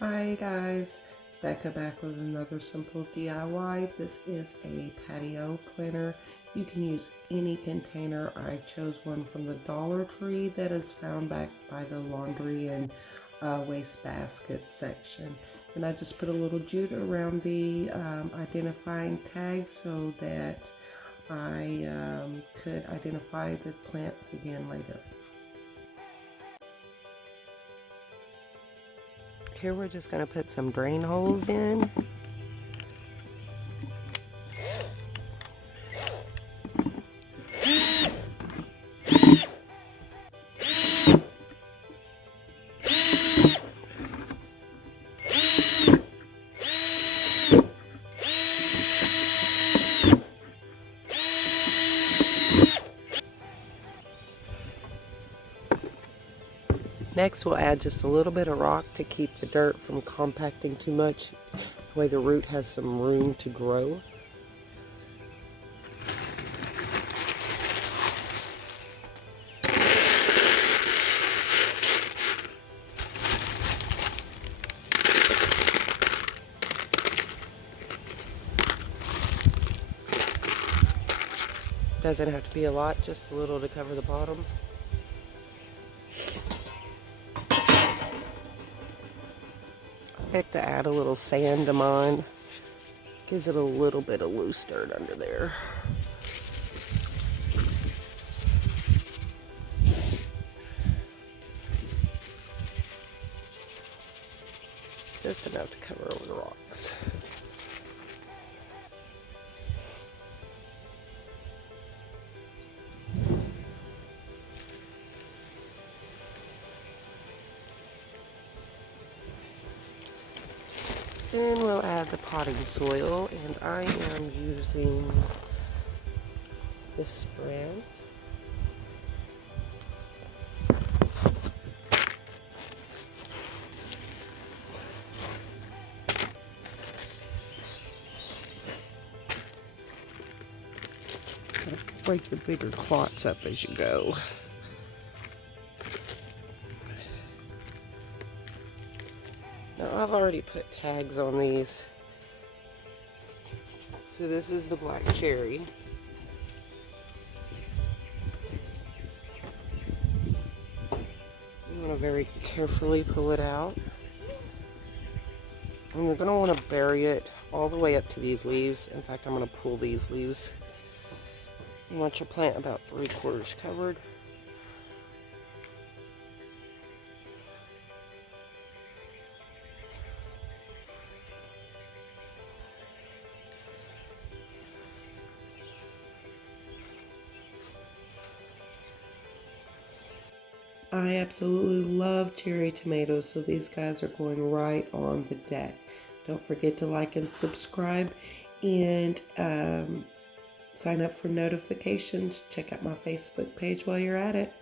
Hi guys, Becca back with another simple DIY. This is a patio planter. You can use any container. I chose one from the Dollar Tree that is found back by the laundry and waste basket section. And I just put a little jute around the identifying tag so that I could identify the plant again later. Here we're just going to put some drain holes in. Next, we'll add just a little bit of rock to keep the dirt from compacting too much. That way the root has some room to grow. Doesn't have to be a lot, just a little to cover the bottom. I like to add a little sand to mine. Gives it a little bit of loose dirt under there. Just enough to cover over the rocks. Then we'll add the potting soil, and I am using this brand. Break the bigger clots up as you go. Now I've already put tags on these. So this is the black cherry. You want to very carefully pull it out. And you're going to want to bury it all the way up to these leaves. In fact, I'm going to pull these leaves. You want your plant about 3/4 covered. I absolutely love cherry tomatoes, so these guys are going right on the deck. Don't forget to like and subscribe, and sign up for notifications. Check out my Facebook page while you're at it.